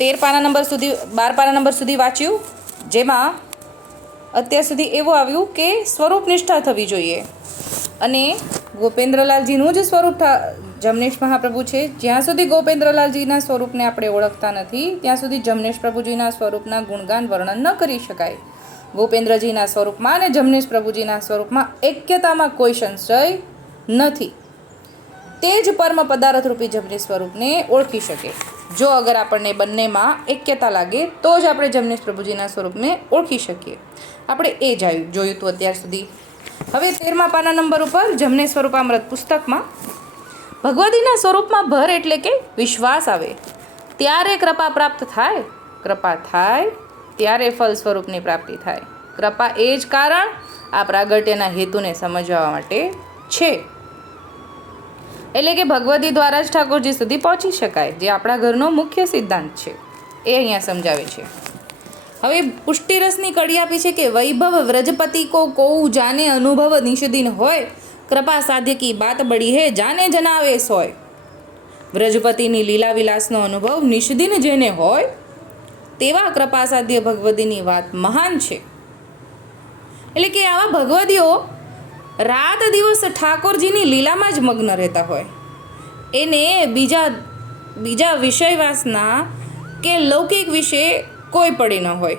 તેર પાના નંબર સુધી, બાર પાના નંબર સુધી વાંચ્યું, જેમાં અત્યાર સુધી એવું આવ્યું કે સ્વરૂપ નિષ્ઠા થવી જોઈએ. અને ગોપેન્દ્રલાલજીનું જ સ્વરૂપ જમનેશ મહાપ્રભુ છે. જ્યાં સુધી ગોપેન્દ્રલાલજીના સ્વરૂપને આપણે ઓળખતા નથી, ત્યાં સુધી જમનેશ પ્રભુજીના સ્વરૂપના ગુણગાન વર્ણન ન કરી શકાય. ગોપેન્દ્રજીના સ્વરૂપમાં અને જમનેશ પ્રભુજીના સ્વરૂપમાં એક્યતામાં કોઈ સંશય નથી. તે જ પરમ પદાર્થરૂપી જમનેશ સ્વરૂપને ઓળખી શકે. જો અગર આપણને બંનેમાં એક્યતા લાગે, તો જ આપણે જમનેશ પ્રભુજીના સ્વરૂપને ઓળખી શકીએ. આપણે એ જાયું જોયું હતું અત્યાર સુધી. હવે તેરમા પાના નંબર ઉપર જમનેશ સ્વરૂપામૃત પુસ્તકમાં ભગવતીના સ્વરૂપમાં ભર એટલે કે વિશ્વાસ આવે. ત્યારે કૃપા પ્રાપ્ત થાય, કૃપા થાય, ત્યારે ફલ સ્વરૂપની પ્રાપ્તિ થાય. કૃપા એ જ કારણ આ પ્રાગટ્યના હેતુને સમજવા માટે છે. એટલે કે ભગવતી દ્વારા જ ઠાકોરજી સુધી પહોંચી શકાય, જે આપણા ઘરનો મુખ્ય સિદ્ધાંત છે. એ અહીંયા સમજાવે છે. હવે પુષ્ટિરસની કડી આપી છે કે વૈભવ વ્રજપતિ કો કોઉ જાને અનુભવ નિષદિન હોય, કૃપા સાધ્ય કી બાત બડી હે જાને જનાવે સોય. વ્રજપતિની લીલા વિલાસનો અનુભવ નિષદિન જેને હોય, તેવા કૃપા સાધ્ય ભગવતીની વાત મહાન છે. એટલે કે આવા ભગવદીઓ રાત દિવસ ઠાકોરજીની લીલામાં જ મગ્ન રહેતા હોય. એને બીજા બીજા વિષયવાસના કે લૌકિક વિશે કોઈ પડી ન હોય.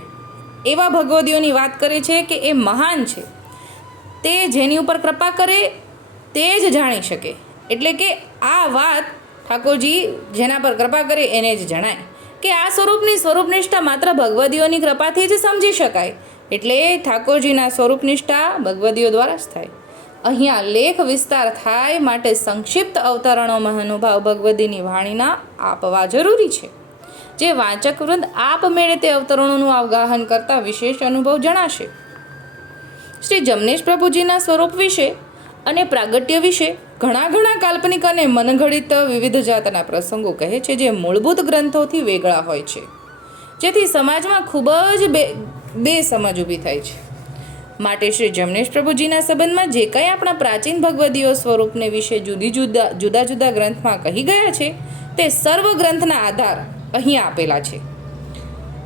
એવા ભગવદીઓની વાત કરે છે કે એ મહાન છે. તે જેની ઉપર કૃપા કરે, તે જ જાણી શકે. એટલે કે આ વાત ઠાકોરજી જેના પર કૃપા કરે એને જ જણાય. કે આ સ્વરૂપની સ્વરૂપનિષ્ઠા માત્ર ભગવદીઓની કૃપાથી જ સમજી શકાય. એટલે ઠાકોરજીના સ્વરૂપનિષ્ઠા ભગવદીઓ દ્વારા જ થાય. અહીંયા લેખ વિસ્તાર થાય માટે સંક્ષિપ્ત અવતરણો મહાનુભાવ ભગવદીની વાણીના આપવા જરૂરી છે. જે વાંચક વૃંદ આપમેળે તે અવતરણોનું અવગાહન કરતા વિશેષ અનુભવ જણાશે. શ્રી જમનેશ પ્રભુજીના સ્વરૂપ વિશે અને પ્રાગટ્ય વિશે ઘણા ઘણા કાલ્પનિક અને મનઘડિત વિવિધ જાતના પ્રસંગો કહે છે જે મૂળભૂત ગ્રંથોથી વેગળા હોય છે. જેથી સમાજમાં ખૂબ જ બે સમજ ઊભી થાય છે. માટે શ્રી જમનેશ પ્રભુજીના સંબંધમાં જે કંઈ આપણા પ્રાચીન ભગવદીઓ સ્વરૂપને વિશે જુદી જુદા જુદા જુદા ગ્રંથમાં કહી ગયા છે, તે સર્વ ગ્રંથના આધાર અહીંયા આપેલા છે.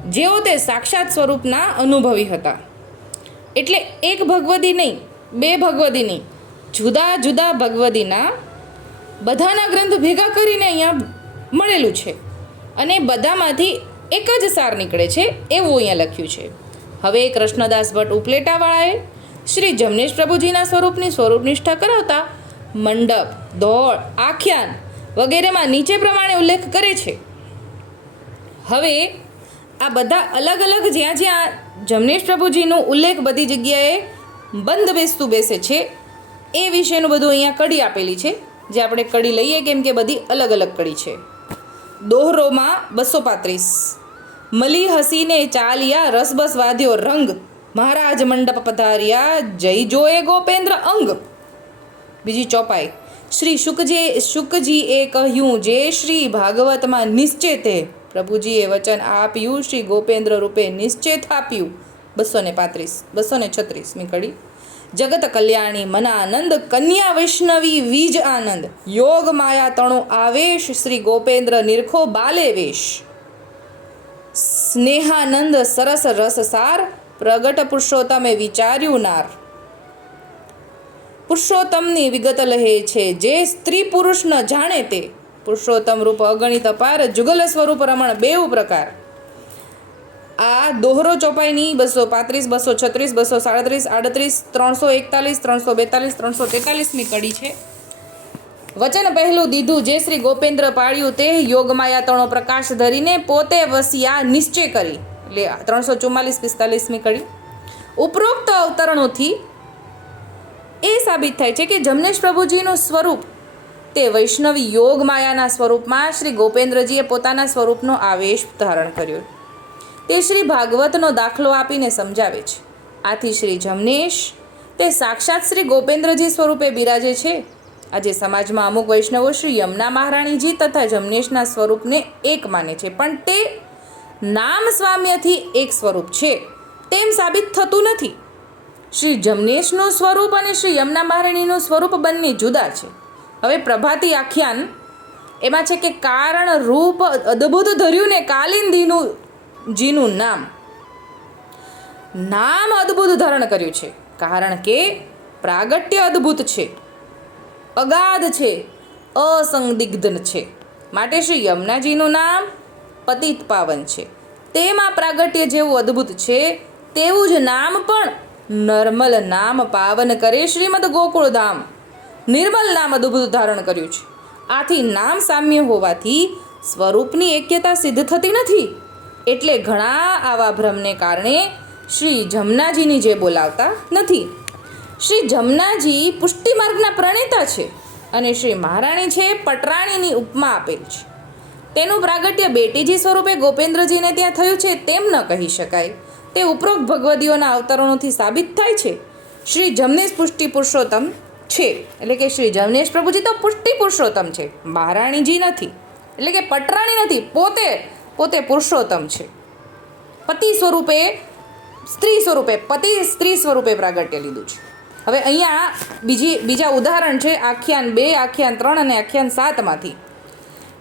જેઓ તે સાક્ષાત સ્વરૂપના અનુભવી હતા. એટલે એક ભગવદી નહીં, બે ભગવદી નહીં, જુદા જુદા ભગવદીના બધાના ગ્રંથ ભેગા કરીને અહીંયા મળેલું છે. અને બધામાંથી એક જ સાર નીકળે છે, એવું અહીંયા લખ્યું છે. હવે કૃષ્ણદાસ ભટ્ટ ઉપલેટાવાળાએ શ્રી જમનેશ પ્રભુજીના સ્વરૂપની સ્વરૂપનિષ્ઠા કરાવતા મંડપ, ધોળ, આખ્યાન વગેરેમાં નીચે પ્રમાણે ઉલ્લેખ કરે છે. હવે આ બધા અલગ અલગ જ્યાં જ્યાં જમનેશ પ્રભુજીનો ઉલ્લેખ બધી જગ્યાએ બંધ બેસતું બેસે છે, એ વિશેનું બધું અહીંયા કડી આપેલી છે, જે આપણે કડી લઈએ કેમ કે બધી અલગ અલગ કડી છે. દોહરોમાં બસો પાંત્રીસ. મલી હસીને ચાલ્યા રસબસ વાદ્યો રંગ. મહારાજ મંડપ પધાર્યા. જય જોએ ગોપેન્દ્ર અંગ. બીજી ચોપાઈ. શ્રી શુકજી, શુકજીએ કહ્યું, જે શ્રી ભાગવતમાં નિશ્ચેતે પ્રભુજીએ વચન આપ્યું, શ્રી ગોપેન્દ્ર રૂપે નિશ્ચિત આપ્યું. બસો ને પાંત્રીસ, બસો ને છત્રીસમી કડી. જગત કલ્યાણી મનાનંદ, કન્યા વૈષ્ણવી વીજ આનંદ. યોગ માયા તણો આવેશ, શ્રી ગોપેન્દ્ર નિરખો બાલે વેશ. સ્નેહાનંદ સરસ રસસાર પ્રગટ પુરુષોત્તમે વિચાર્યું નાર પુરુષોત્તમની વિગત લહે છે, જે સ્ત્રી પુરુષ ન જાણે તે. પુરુષોત્તમ રૂપ અગણિત અપાર જુગલ સ્વરૂપ રમણ બેઉ પ્રકાર. આ દોહરો ચોપાઈની બસો પાંત્રીસ, બસો છત્રીસ, બસો સાડત્રીસ, આડત્રીસ, ત્રણસો એકતાલીસ, ત્રણસો બેતાલીસ, ત્રણસો તેતાલીસમી કડી છે. વચન પહેલું દીધું જે શ્રી ગોપેન્દ્ર પાળ્યું તે યોગમાયા તણો પ્રકાશ ધરીને પોતે વસ્યા નિશ્ચય કરી. એટલે ત્રણસો ચુમ્માલીસ પિસ્તાલીસમી કડી. ઉપરોક્ત અવતરણોથી એ સાબિત થાય છે કે જમનેશ પ્રભુજીનું સ્વરૂપ તે વૈષ્ણવી યોગ માયાના સ્વરૂપમાં શ્રી ગોપેન્દ્રજીએ પોતાના સ્વરૂપનો આવેશ ધારણ કર્યો. તે શ્રી ભાગવતનો દાખલો આપીને સમજાવે છે. આથી શ્રી જમનેશ તે સાક્ષાત શ્રી ગોપેન્દ્રજી સ્વરૂપે બિરાજે છે. આજે સમાજમાં અમુક વૈષ્ણવો શ્રી યમુના મહારાણીજી તથા જમનેશના સ્વરૂપને એક માને છે, પણ તે નામ સ્વામ્યથી એક સ્વરૂપ છે. તેમ સાબિત થતું નથી. શ્રી જમનેશનું સ્વરૂપ અને શ્રી યમુના મહારાણીનું સ્વરૂપ બંને જુદા છે. હવે પ્રભાતી આખ્યાન એમાં છે કે કારણ રૂપ અદ્ભુત ધર્યું ને કાલિંદીનું જીનું નામ. નામ અદ્ભુત ધારણ કર્યું છે. કારણ કે પ્રાગટ્ય અદ્ભુત છે. અગાધ છે, અસંદિગ્ધ છે. માટે શ્રી યમુનાજીનું નામ પતિત પાવન છે. તેમાં પ્રાગટ્ય જેવું અદ્ભુત છે, તેવું જ નામ પણ નર્મલ નામ પાવન કરે શ્રીમદ ગોકુળ ધામ નિર્મલ નામ અદ્ભુત ધારણ કર્યું છે. આથી નામ સામ્ય હોવાથી સ્વરૂપની એક્યતા સિદ્ધ થતી નથી. એટલે ઘણા આવા ભ્રમને કારણે શ્રી જમનાજીની જે બોલાવતા નથી. શ્રી જમનાજી પુષ્ટિ માર્ગના પ્રણેતા છે અને શ્રી મહારાણી છે પટરાણીની ઉપમા આપેલ છે. તેનું પ્રાગટ્ય બેટીજી સ્વરૂપે ગોપેન્દ્રજીને ત્યાં થયું છે તેમ ન કહી શકાય. તે ઉપરોક્ત ભગવદીઓના અવતરણોથી સાબિત થાય છે. શ્રી જમનેશ પુષ્ટિ પુરુષોત્તમ છે. એટલે કે શ્રી જમનેશ પ્રભુજી તો પુષ્ટિ પુરુષોત્તમ છે. મહારાણીજી નથી. એટલે કે પટરાણી નથી, પોતે પોતે પુરુષોત્તમ છે. પતિ સ્વરૂપે, સ્ત્રી સ્વરૂપે, પતિ સ્ત્રી સ્વરૂપે પ્રાગટ્ય લીધું છે. હવે અહીંયા બીજી, બીજા ઉદાહરણ છે આખ્યાન બે, આખ્યાન ત્રણ અને આખ્યાન સાતમાંથી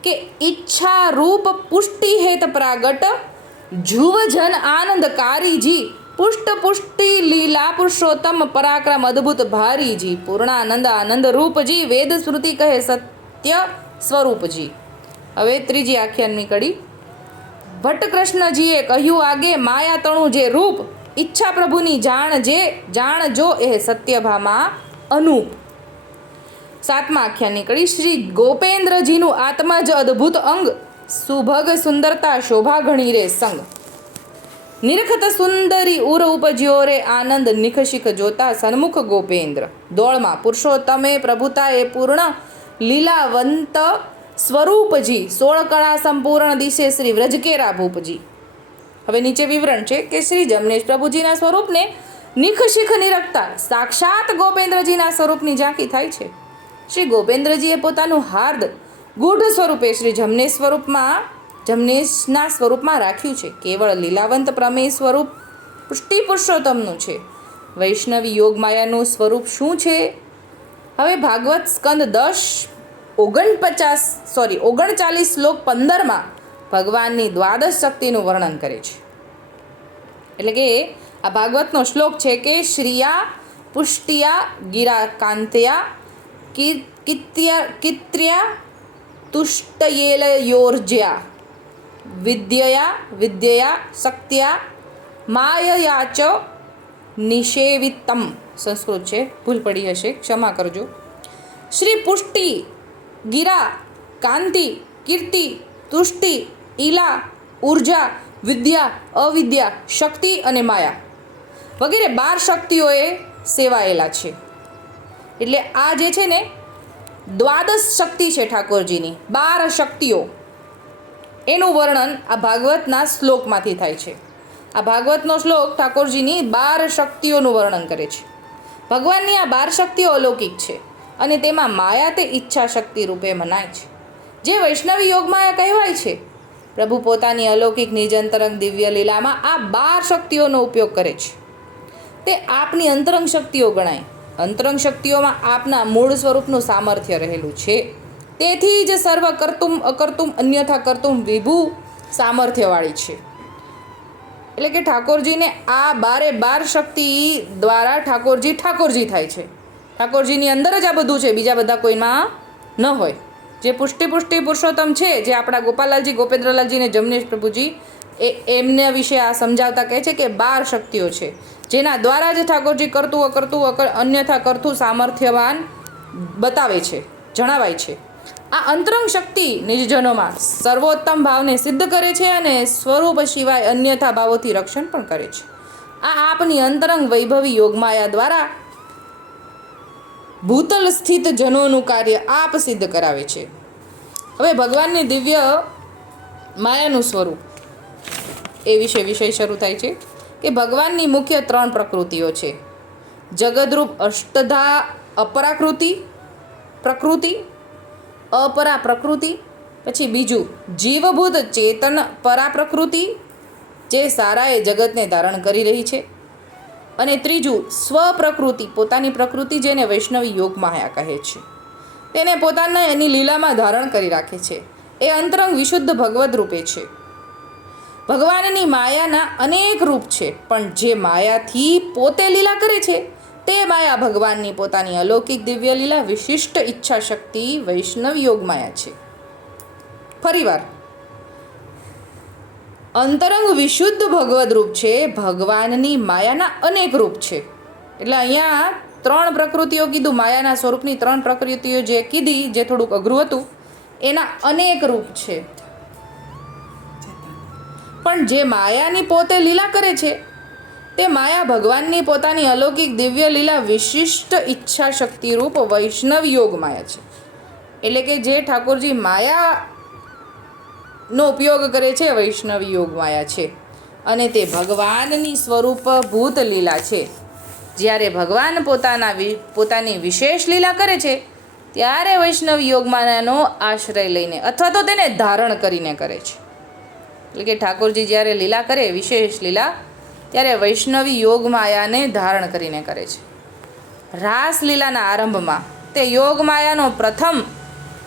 કે ઈચ્છા રૂપ પુષ્ટિ હેત પ્રાગટ, જુવજન આનંદકારીજી, પુષ્ટ પુષ્ટિ લીલા પુરુષોત્તમ પરાક્રમ અદ્ભુત ભારીજી, પૂર્ણાનંદ આનંદ રૂપજી વેદ સ્મૃતિ કહે સત્ય સ્વરૂપજી. હવે ત્રીજી આખ્યાનની કડી. ભટ્ટકૃષ્ણજીએ કહ્યું આગે માયા તણું જે રૂપ ઈચ્છા પ્રભુની જાણ જે જાણ જો એ સત્યભામાં અનુપ. સાતમા આખ્યાનની નીકળી શ્રી ગોપેન્દ્રજીનું આત્મા જ અદ્ભુત અંગ, સુભગ સુંદરતા શોભા ઘણી રે સંગ. નિરખત સુંદરી ઉર ઉપજ્યો રે આનંદ નિખશિખ જોતા સન્મુખ ગોપેન્દ્ર. દોળમાં પુરુષોત્તમે પ્રભુતા એ પૂર્ણ લીલાવંત સ્વરૂપજી સોળ કળા સંપૂર્ણ દિશે શ્રી વ્રજકેરા ભૂપજી. હવે નીચે વિવરણ છે કે શ્રી જમનેશ પ્રભુજીના સ્વરૂપને નિખશિખ નિરખતા સાક્ષાત ગોપેન્દ્રજીના સ્વરૂપની ઝાંખી થાય છે. શ્રી ગોપેન્દ્રજીએ પોતાનું હાર્દ, ગૂઢ સ્વરૂપે શ્રી જમનેશ સ્વરૂપમાં, જમનેશના સ્વરૂપમાં રાખ્યું છે. કેવળ લીલાવંત પ્રમેય સ્વરૂપ પુષ્ટિ પુરુષોત્તમનું છે. વૈષ્ણવી યોગમાયાનું સ્વરૂપ શું છે? હવે ભાગવત સ્કંદ દસ, ઓગણપચાસ સોરી ઓગણચાલીસ શ્લોક પંદરમાં ભગવાનની દ્વાદશ શક્તિનું વર્ણન કરે છે. એટલે કે આ ભાગવતનો શ્લોક છે કે શ્રિયા, પુષ્ટિયા ગિરા કાંતયા કિત્યા, કિત્ર્યા, તુષ્ટયેલયોર્જ્યા, વિદ્યયા વિદ્યયા, શક્ત્યા માયયા ચ નિષેવિતમ. સંસ્કૃત છે, ભૂલ પડી હશે, ક્ષમા કરજો. શ્રી પુષ્ટિ, ગિરા, કાંતિ, કીર્તિ તુષ્ટિ, ઈલા, ઊર્જા, વિદ્યા, અવિદ્યા, શક્તિ અને માયા વગેરે બાર શક્તિઓએ સેવાયેલા છે. એટલે આ જે છે ને દ્વાદશ શક્તિ છે ઠાકોરજીની, બાર શક્તિઓ. એનું વર્ણન આ ભાગવતના શ્લોકમાંથી થાય છે. આ ભાગવતનો શ્લોક ઠાકોરજીની બાર શક્તિઓનું વર્ણન કરે છે. ભગવાનની આ બાર શક્તિઓ અલૌકિક છે અને તેમાં માયા તે ઈચ્છા શક્તિ રૂપે મનાય છે. જે વૈષ્ણવી યોગમાં કહેવાય છે. પ્રભુ પોતાની અલૌકિક નિજંતરંગ દિવ્ય લીલામાં આ બાર શક્તિઓનો ઉપયોગ કરે છે. તે આપની અંતરંગ શક્તિઓ ગણાય. અંતરંગ શક્તિઓમાં આપના મૂળ સ્વરૂપનું સામર્થ્ય રહેલું છે. તેથી જ સર્વ કરતુમ, અકર્તુમ, અન્યથા કરતુમ વિભુ સામર્થ્યવાળી છે. એટલે કે ઠાકોરજીને આ બારે બાર શક્તિ દ્વારા ઠાકોરજી ઠાકોરજી થાય છે. ઠાકોરજીની અંદર જ આ બધું છે. બીજા બધા કોઈમાં ન હોય. જે પુષ્ટિ પુષ્ટિ પુરુષોત્તમ છે, જે આપણા ગોપાલાલજી ગોપેન્દ્રલાલજી ને જમનેશ પ્રભુજી, એ એમને વિશે આ સમજાવતા કહે છે કે બાર શક્તિઓ છે. જેના દ્વારા જ ઠાકોરજી કરતું અકરતું, અકર અન્યથા કરતું સામર્થ્યવાન બતાવે છે, જણાવાય છે. આ અંતરંગ શક્તિ નિજજનોમાં સર્વોત્તમ ભાવને સિદ્ધ કરે છે અને સ્વરૂપ સિવાય અન્યથા ભાવોથી રક્ષણ પણ કરે છે. આ આપની અંતરંગ વૈભવી યોગમાયા દ્વારા ભૂતલ સ્થિત જનોનું કાર્ય આપ સિદ્ધ કરાવે છે. હવે ભગવાનની દિવ્ય માયાનું સ્વરૂપ એ વિશે વિષય શરૂ થાય છે કે ભગવાનની મુખ્ય ત્રણ પ્રકૃતિઓ છે. જગદરૂપ અષ્ટધા અપરાકૃતિ, પ્રકૃતિ અપરા પ્રકૃતિ પછી બીજું જીવભૂત ચેતન પરા પ્રકૃતિ જે સારાએ જગતને ધારણ કરી રહી છે. અને ત્રીજું, સ્વપ્રકૃતિ, પોતાની પ્રકૃતિ જેને વૈષ્ણવી યોગ માયા કહે છે. તેને પોતાના એની લીલામાં ધારણ કરી રાખે છે. એ અંતરંગ વિશુદ્ધ ભગવદ રૂપે છે. ભગવાનની માયાના અનેક રૂપ છે, પણ જે માયાથી પોતે લીલા કરે છે, તે માયા ભગવાનની પોતાની અલૌકિક દિવ્ય લીલા વિશિષ્ટ ઈચ્છા શક્તિ વૈષ્ણવ યોગ માયા છે. ફરીવાર અંતરંગ વિશુદ્ધ ભગવદ રૂપ છે, ભગવાનની માયાના અનેક રૂપ છે. એટલે અહીંયા ત્રણ પ્રકૃતિઓ કીધું, માયાના સ્વરૂપની ત્રણ પ્રકૃતિઓ જે કીધી, જે થોડુંક અઘરું હતું, એના અનેક રૂપ છે. પણ જે માયાની પોતે લીલા કરે છે, તે માયા ભગવાનની પોતાની અલૌકિક દિવ્ય લીલા વિશિષ્ટ ઈચ્છા શક્તિ રૂપ વૈષ્ણવ યોગ માયા છે. એટલે કે જે ઠાકોરજી માયા નો ઉપયોગ કરે છે વૈષ્ણવ યોગ માયા છે. અને તે ભગવાનની સ્વરૂપ ભૂત લીલા છે. જ્યારે ભગવાન પોતાના પોતાની વિશેષ લીલા કરે છે, ત્યારે વૈષ્ણવ યોગમાયાનો આશ્રય લઈને અથવા તો તેને ધારણ કરીને કરે છે. એટલે કે ઠાકોરજી જ્યારે લીલા કરે, વિશેષ લીલા, ત્યારે વૈષ્ણવી યોગમાયાને ધારણ કરીને કરે છે. રાસલીલાના આરંભમાં તે યોગમાયાનો પ્રથમ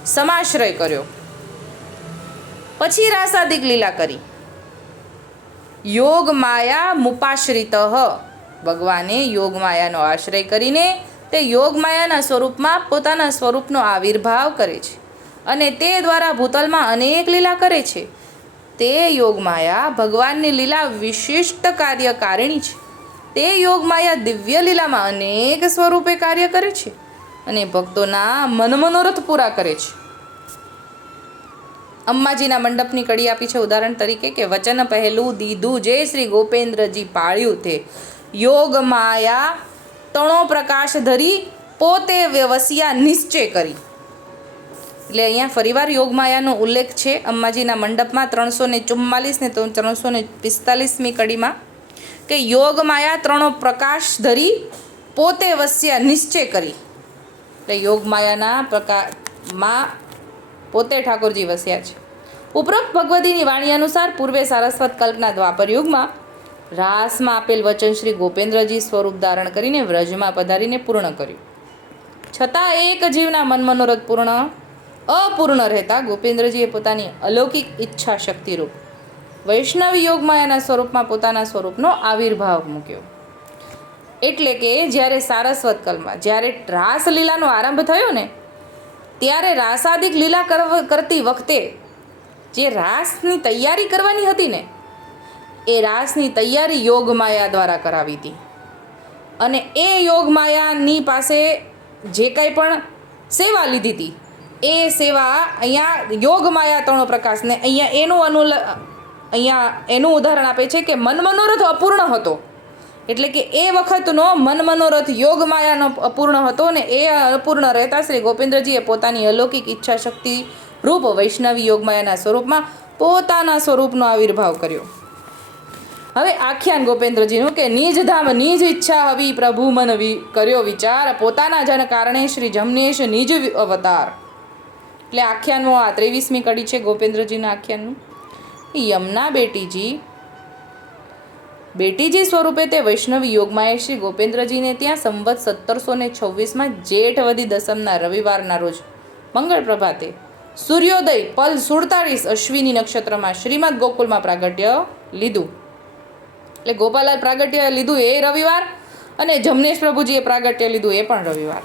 સમાશ્રય કર્યો. પછી રાસાદિક લીલા કરી. યોગ માયા મુપાશ્રિત ભગવાને યોગ માયાનો આશ્રય કરીને તે યોગ માયાના સ્વરૂપમાં પોતાના સ્વરૂપનો આવિર્ભાવ કરે છે અને તે દ્વારા ભૂતલમાં અનેક લીલા કરે છે. તે યોગ માયા ભગવાનની લીલા વિશિષ્ટ કાર્યકારિણી છે. તે યોગ માયા દિવ્ય લીલામાં અનેક સ્વરૂપે કાર્ય કરે છે અને ભક્તોના મનમનોરથ પૂરા કરે છે. અંબાજીના મંડપની કડી આપી છે ઉદાહરણ તરીકે કે વચન પહેલું, દીધું જે શ્રી ગોપેન્દ્રજી પાળ્યું તે. યોગ માયા તણો પ્રકાશ ધરી પોતે વ્યવસ્યા નિશ્ચય કરી. એટલે અહીંયા ફરીવાર યોગ માયાનો ઉલ્લેખ છે અંબાજીના મંડપમાં ત્રણસો ને ચુમ્માલીસ ને ત્રણસો ને પિસ્તાલીસમી કડીમાં કે યોગ માયા ત્રણો પ્રકાશ ધરી પોતે વસ્યા નિશ્ચય કરી. એટલે યોગ માયાના પ્રકારમાં પોતે ઠાકોરજી વસ્યા છે. ઉપરોક્ત ભગવતીની વાણી અનુસાર પૂર્વે સારસ્વત કલ્પના દ્વાપર યુગમાં રાસમાં આપેલ વચન શ્રી ગોપેન્દ્રજી સ્વરૂપ ધારણ કરીને વ્રજમાં પધારીને પૂર્ણ કર્યું. છતાં એક જીવના મન મનોરથ પૂર્ણ, અપૂર્ણ રહેતા ગોપેન્દ્રજીએ પોતાની અલૌકિક ઈચ્છા શક્તિરૂપ વૈષ્ણવ યોગમાં એના સ્વરૂપમાં પોતાના સ્વરૂપનો આવિર્ભાવ મૂક્યો. એટલે કે જ્યારે સારસ્વત કલમાં જ્યારે રાસલીલાનો આરંભ થયો ને ત્યારે રાસાદિક લીલા કરતી વખતે જે રાસની તૈયારી કરવાની હતી ને, એ રાસની તૈયારી યોગ માયા દ્વારા કરાવી હતી. અને એ યોગ માયાની પાસે જે કંઈ પણ સેવા લીધી હતી, એ સેવા અહીંયા યોગ માયા તણો પ્રકાશને અહીંયા એનું અનુલ અહીંયા એનું ઉદાહરણ આપે છે કે મન મનોરથ અપૂર્ણ હતો. એટલે કે એ વખતનો મન મનોરથ યોગ માયાનો અપૂર્ણ હતો ને એ અપૂર્ણ રહેતા શ્રી ગોપેન્દ્રજીએ પોતાની અલૌકિક ઈચ્છા શક્તિ રૂપ વૈષ્ણવી યોગ માયાના સ્વરૂપમાં પોતાના સ્વરૂપનો આવિર્ભાવ કર્યો. હવે આખ્યાન ગોપેન્દ્રજીનું કે નિજ ધામ, નિજ ઈચ્છા હવી પ્રભુ મન કર્યો વિચાર. પોતાના જન કારણે શ્રી જમનેશ નિજ અવતાર. એટલે આખ્યાનનું આ ત્રેવીસમી કડી છે ગોપેન્દ્રજીના આખ્યાનનું. યમના બેટીજી બેટીજી સ્વરૂપે તે વૈષ્ણવી યોગમાએ શ્રી ગોપેન્દ્રજીને ત્યાં સંવત સત્તરસો ને છવ્વીસમાં જેઠવદી દસમના રવિવારના રોજ મંગળ પ્રભાતે સૂર્યોદય પલ સુડતાળીસ અશ્વિની નક્ષત્રમાં શ્રીમદ ગોકુલમાં પ્રાગટ્ય લીધું. એટલે ગોપાલાલ પ્રાગટ્ય લીધું એ રવિવાર અને જમનેશ પ્રભુજીએ પ્રાગટ્ય લીધું એ પણ રવિવાર.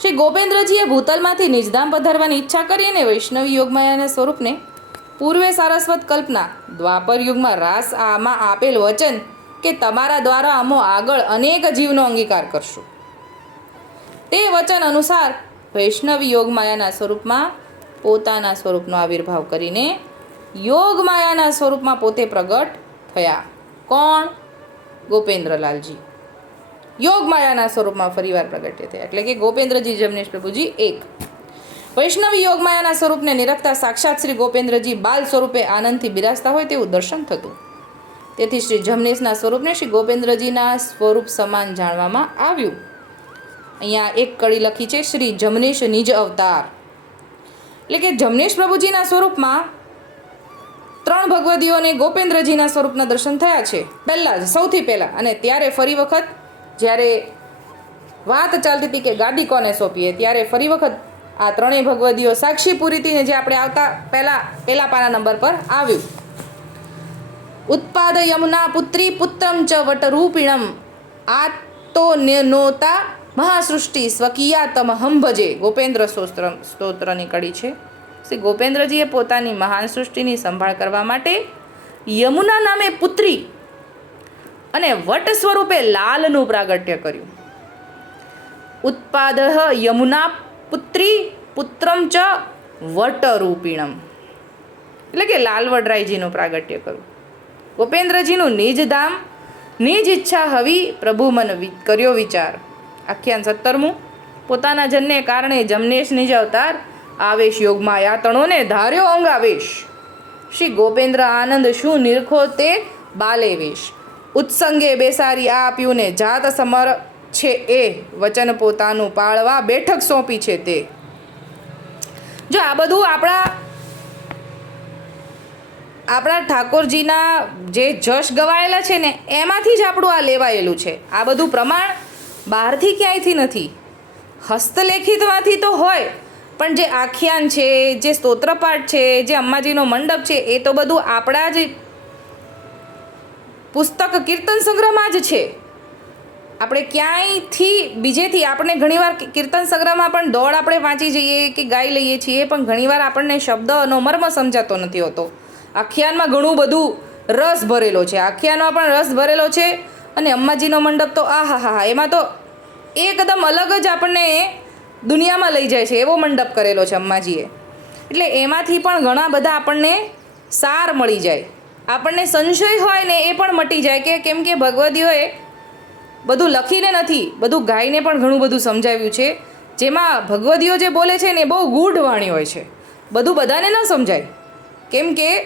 શ્રી ગોપેન્દ્રજીએ ભૂતલમાંથી નિજધામ પધારવાની ઈચ્છા કરી અને વૈષ્ણવી યોગમાયાના સ્વરૂપને પૂર્વે સારસ્વત કલ્પના, દ્વાપર યુગમાં રાસ આમાં આપેલ વચન કે તમારા દ્વારા અમો આગળ અનેક જીવનો અંગીકાર કરશું. તે વચન અનુસાર વૈષ્ણવી યોગમાયાના સ્વરૂપમાં પોતાના સ્વરૂપનો આવિર્ભાવ કરીને યોગમાયાના સ્વરૂપમાં પોતે પ્રગટ થયા. કોણ? ગોપેન્દ્રલાલજી. યોગમાયાના સ્વરૂપમાં ફરીવાર પ્રગટ્ય થયા. એટલે કે ગોપેન્દ્રજી, જમનેશ પ્રભુજી, એક. વૈષ્ણવી યોગમાયાના સ્વરૂપને નિરખતા સાક્ષાત શ્રી ગોપેન્દ્રજી બાલ સ્વરૂપે આનંદથી બિરાજતા હોય તેવું દર્શન થતું. તેથી શ્રી જમનેશના સ્વરૂપને શ્રી ગોપેન્દ્રજીના સ્વરૂપ સમાન જાણવામાં આવ્યું. અહીંયા એક કડી લખી છે, શ્રી જમનેશ નિજ અવતાર. એટલે કે જમનેશ પ્રભુજીના સ્વરૂપમાં ત્રણ ભગવદીઓને ગોપેન્દ્રજીના સ્વરૂપના દર્શન થયા છે. પહેલાં જ, સૌથી પહેલાં, અને ત્યારે ફરી વખત જ્યારે વાત ચાલતી હતી કે ગાડી કોને સોંપીએ, ત્યારે ફરી વખત આ ત્રણેય ભગવદીઓ સાક્ષી પૂરીતીને જે આપણે આવતા પહેલા પહેલા પાના નંબર પર આવ્યું. ઉત્પાદ યમુના પુત્રી પુત્રમ ચ વટરૂપિણમ આ તો નોતા મહાસૃષ્ટિ સ્વકીયાતમ હંભજે. ગોપેન્દ્ર સ્તોત્ર સ્તોત્રની કડી છે. શ્રી ગોપેન્દ્રજીએ પોતાની મહાન સૃષ્ટિની સંભાળ કરવા માટે યમુના નામે પુત્રી અને વટ સ્વરૂપે લાલનું પ્રાગટ્ય કર્યું. ઉત્પાદ યમુના પુત્રી પુત્રમ ચ વટરૂપિણમ. એટલે કે લાલવડરાયજીનું પ્રાગટ્ય કર્યું ગોપેન્દ્રજીનું નિજ ધામ, નિજ ઈચ્છા હવી પ્રભુ મન કર્યો વિચાર. આખ્યાન સત્તરમું. પોતાના જનને કારણે જમનેશ નિજ અવતાર, આવેશ યોગમાં યાતણોને ધાર્યો અંગ આવેશ. શ્રી ગોપેન્દ્ર આનંદ શું નિરખો તે બાલેવેશ. ઉત્સંગે બેસારી આ આપ્યું ને જાત સમર છે એ વચન પોતાનું પાળવા બેઠક સોંપી છે તે. જો આ બધું આપણા આપણા ઠાકોરજીના જે જશ ગવાયેલા છે ને, એમાંથી જ આપણું આ લેવાયેલું છે. આ બધું પ્રમાણ બહારથી ક્યાંયથી નથી? હસ્તલેખિતમાંથી તો હોય, પણ જે આખ્યાન છે, જે સ્તોત્રપાઠ છે, જે અંબાજીનો મંડપ છે, એ તો બધું આપણા જ પુસ્તક કીર્તન સંગ્રહમાં જ છે. આપણે ક્યાંયથી, બીજેથી આપણે ઘણીવાર કીર્તન સંગ્રહમાં પણ દોડ આપણે વાંચી જઈએ કે ગાઈ લઈએ છીએ, પણ ઘણીવાર આપણને શબ્દનો મર્મ સમજાતો નથી હોતો. આખ્યાનમાં ઘણું બધું રસ ભરેલો છે. આખ્યાનમાં પણ રસ ભરેલો છે અને અંબાજીનો મંડપ તો આ હા હા હા, એમાં તો એકદમ અલગ જ આપણને દુનિયામાં લઈ જાય છે, એવો મંડપ કરેલો છે અંબાજીએ એટલે એમાંથી પણ ઘણા બધા આપણને સાર મળી જાય. આપણને સંશય હોય ને એ પણ મટી જાય કે, કેમ કે ભગવદીઓએ બધું લખીને નથી, બધું ગાઈને પણ ઘણું બધું સમજાવ્યું છે. જેમાં ભગવદીઓ જે બોલે છે ને બહુ ગૂઢ વાણી હોય છે. બધું બધાને ન સમજાય. કેમ કે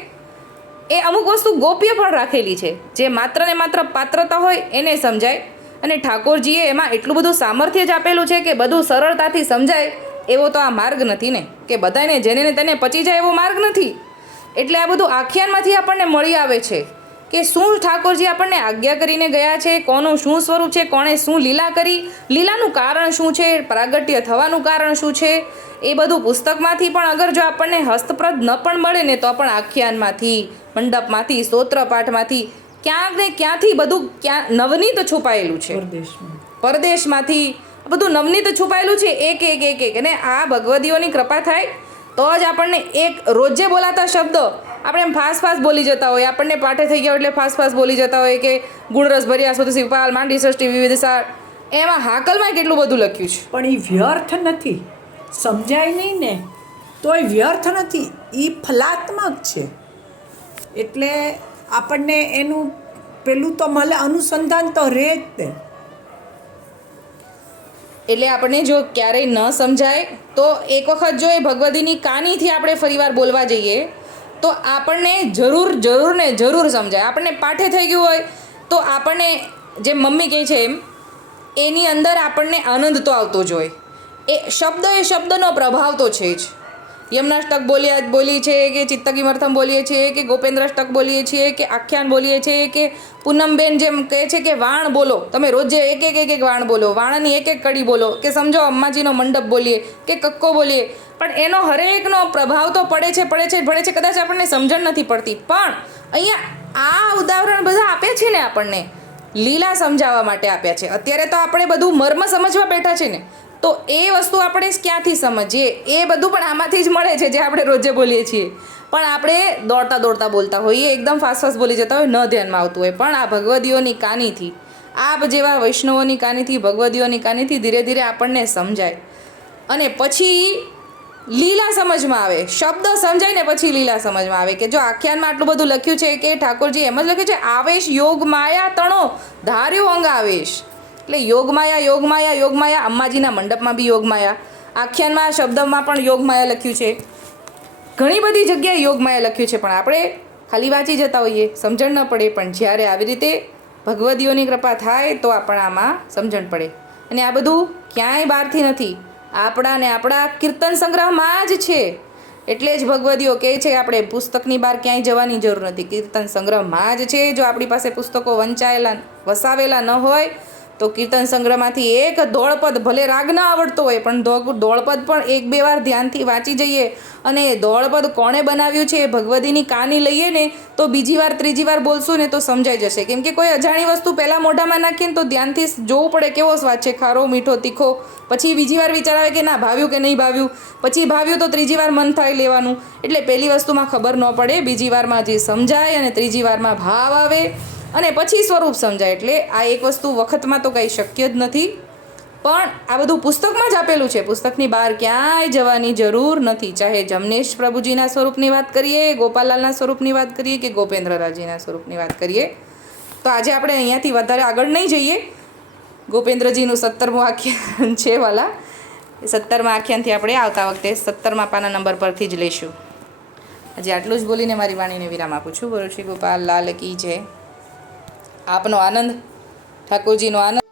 એ અમુક વસ્તુ ગોપ્ય પણ રાખેલી છે. જે માત્ર ને માત્ર પાત્રતા હોય એને સમજાય. અને ઠાકોરજીએ એમાં એટલું બધું સામર્થ્ય જ આપેલું છે કે બધું સરળતાથી સમજાય, એવો તો આ માર્ગ નથી ને. કે બધાને જેને તેને પચી જાય એવો માર્ગ નથી. એટલે આ બધું આખ્યાનમાંથી આપણને મળી આવે છે. કે શું ઠાકોરજી આપણને આજ્ઞા કરીને ગયા છે? કોનું શું સ્વરૂપ છે? કોણે શું લીલા કરી? લીલાનું કારણ શું છે? પ્રાગટ્ય થવાનું કારણ શું છે? એ બધું પુસ્તકમાંથી પણ અગર જો આપણને હસ્તપ્રદ ન પણ મળે ને તો પણ આખ્યાનમાંથી મંડપમાંથી સ્તોત્રપાઠમાંથી ક્યાંક ને ક્યાંથી બધું ક્યાં નવનીત છુપાયેલું છે. પરદેશમાંથી આ બધું નવનીત છુપાયેલું છે. એક એક એક એક. અને આ ભગવદીઓની કૃપા થાય તો જ આપણને એક રોજે બોલાતા શબ્દ આપણે એમ ફાસ્ટ ફાસ્ટ બોલી જતા હોય આપણને પાઠે થઈ ગયા એટલે ફાસ્ટ ફાસ્ટ બોલી જતા હોય કે ગુણરસ ભર્યા સુધી શિવપાલ માંડી ષષ્ઠી વિવિધ સાર. એમાં હાકલમાં કેટલું બધું લખ્યું છે? પણ એ વ્યર્થ નથી. સમજાય નહીં ને તો એ વ્યર્થ નથી. એ ફલાત્મક છે. એટલે આપણને એનું પેલું તો મળે અનુસંધાન તો રહે જ તે. એટલે આપણને જો ક્યારેય ન સમજાય તો એક વખત જો એ ભગવદીની કાનીથી આપણે ફરીવાર બોલવા જઈએ તો આપણને જરૂર જરૂર ને જરૂર સમજાય. આપણને પાઠે થઈ ગયું હોય તો આપણને, જે મમ્મી કહે છે એમ, એની અંદર આપણને આનંદ તો આવતો જ હોય. એ શબ્દ એ શબ્દનો પ્રભાવ તો છે જ. યમનાષ્ટક બોલ્યા બોલીએ છીએ કે ચિત્તકીમર્થમ બોલીએ છીએ કે ગોપેન્દ્રાષ્ટક બોલીએ છીએ કે આખ્યાન બોલીએ છીએ કે પૂનમબેન જેમ કહે છે કે વાણ બોલો. તમે રોજે એક એક એક એક વાણ બોલો. વાણની એક એક કડી બોલો. કે સમજો અંબાજીનો મંડપ બોલીએ કે કક્કો બોલીએ. પણ એનો હરેકનો પ્રભાવ તો પડે છે પડે છે પડે છે. કદાચ આપણને સમજણ નથી પડતી. પણ અહીંયા આ ઉદાહરણ બધા આપે છે ને આપણને. લીલા સમજાવવા માટે આપ્યા છે. અત્યારે તો આપણે બધું મર્મ સમજવા બેઠા છે ને. તો એ વસ્તુ આપણે ક્યાંથી સમજીએ? એ બધું પણ આમાંથી જ મળે છે જે આપણે રોજે બોલીએ છીએ. પણ આપણે દોડતા દોડતા બોલતા હોઈએ, એકદમ ફાસ્ટ ફાસ્ટ બોલી જતા હોય ન ધ્યાનમાં આવતું હોય. પણ આ ભગવદીઓની કાનીથી, આપ જેવા વૈષ્ણવોની કાનીથી, ભગવદીઓની કાનીથી ધીરે ધીરે આપણને સમજાય. અને પછી લીલા સમજમાં આવે. શબ્દ સમજાય ને પછી લીલા સમજમાં આવે કે જો આખ્યાનમાં આટલું બધું લખ્યું છે કે ઠાકોરજી એમ જ લખ્યું છે, આવેશ યોગ માયા તણો, ધાર્યો અંગ આવેશ. એટલે યોગમાયા યોગમાયા યોગમાયા. અંબાજીના મંડપમાં બી યોગમાયા. આખ્યાનમાં, શબ્દમાં પણ યોગમાયા લખ્યું છે. ઘણી બધી જગ્યાએ યોગમાયા લખ્યું છે, પણ આપણે ખાલી વાંચી જતા હોઈએ, સમજણ ન પડે. પણ જ્યારે આવી રીતે ભગવદીઓની કૃપા થાય, તો આપણામાં સમજણ પડે. અને આ બધું ક્યાંય બહારથી નથી. આપણા ને આપણા કીર્તન સંગ્રહમાં જ છે. એટલે જ ભગવદીઓ કહે છે કે આપણે પુસ્તકની બહાર ક્યાંય જવાની જરૂર નથી. કીર્તન સંગ્રહમાં જ છે. જો આપણી પાસે પુસ્તકો વંચાયેલા, વસાવેલા ન હોય તો કીર્તન સંગ્રહમાંથી એક દોળપદ ભલે રાગ ના આવડતો હોય, પણ દોડપદ પણ એક બે વાર ધ્યાનથી વાંચી જઈએ. અને એ દોડપદ કોણે બનાવ્યું છે એ ભગવતીની કાની લઈએ ને, તો બીજી વાર, ત્રીજી વાર બોલશું ને તો સમજાઈ જશે. કેમ કે કોઈ અજાણી વસ્તુ પહેલાં મોઢામાં નાખીએ ને તો ધ્યાનથી જોવું પડે કેવો સ્વાદ છે, ખારો, મીઠો, તીખો. પછી બીજી વાર વિચાર આવે કે ના, ભાવ્યું કે નહીં ભાવ્યું? પછી ભાવ્યું તો ત્રીજી વાર મન થાય લેવાનું. એટલે પહેલી વસ્તુમાં ખબર ન પડે, બીજી વારમાં જે સમજાય અને ત્રીજી વારમાં ભાવ આવે. અને પછી સ્વરૂપ સમજાય એટલે આ એક વસ્તુ વખતમાં તો કંઈ શક્ય જ નથી. પણ આ બધું પુસ્તકમાં જ આપેલું છે. પુસ્તકની બહાર ક્યાંય જવાની જરૂર નથી. ચાહે જમનેશ પ્રભુજીના સ્વરૂપની વાત કરીએ ગોપાલાલના સ્વરૂપની વાત કરીએ કે ગોપેન્દ્રરાજીના સ્વરૂપની વાત કરીએ. તો આજે આપણે અહીંયાથી વધારે આગળ નહીં જઈએ. ગોપેન્દ્રજીનું સત્તરમું આખ્યાન છે વાલા. સત્તરમા આખ્યાનથી આપણે આવતા વખતે સત્તરમા પાના નંબર પરથી જ લઈશું. આજે આટલું જ બોલીને મારી વાણીને વિરામ આપું છું. બોલો ગોપાલ, લાલ કી જય. આપનો આનંદ ઠાકોરજીનો આનંદ.